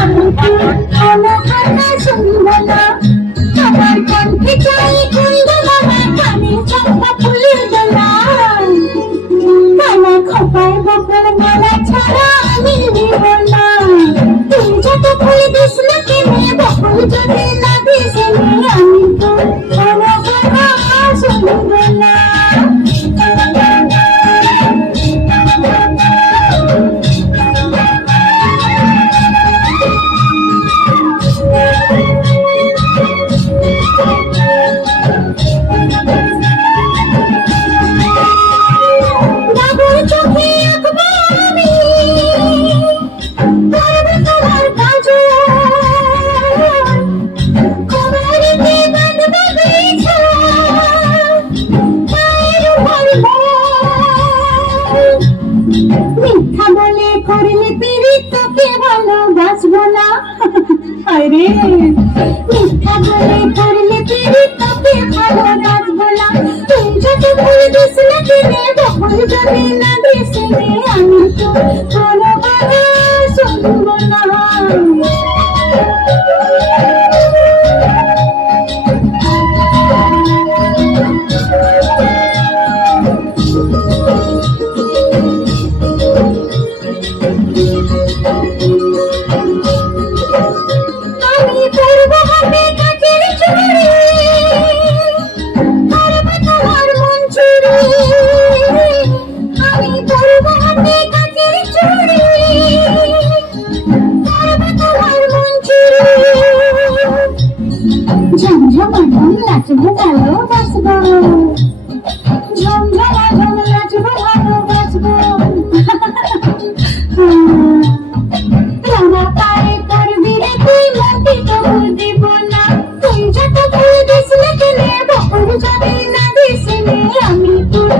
আমি কোনো কথা শুনব না, আমার কণ্ঠে চাই কুণ্ডলমা কানে চম্পা ফুলের দোলা। কানা খোপায় বকুল মালা ছাড়া আমি নিব না। তুই যত ফুল দিস না কেনে, বকুল যদি না দিস এনে, আমি তো কোনো কথা শুনব না। বাবুর চোখে আঁকবো আমি, করবো তোমার কাজল, কোমরেতে বাঁধবো বিছা, পায়ের উপর বল। মিথ্যা বলে করলে পীড়িত, তোকে ভালোবাসবো না। আরে মিথ্যা বলে করলে পীড়িত, তোকে ভালোবাসবো না। তুই যত ফুল দিস না কেনে, বকুল যদি না দিস এনে, আমি তো কোনো কথা শুনব না। আমি পরবো হাতে কাচের চুড়ি, করবো তোমার মন চুরি। আমি পরবো হাতে কাচের চুড়ি, করবো তোমার মন চুরি। ঝমঝমাঝম নাচবো ভালোবাসবো, ঝমঝমাঝম নাচবো ভালোবাসবো। রানা পায়ে করবি রে তুই, মতি তবু দিব না। তুই যত ফুল দিস না কেনে, বকুল যদি না দিস এনে, আমি তোর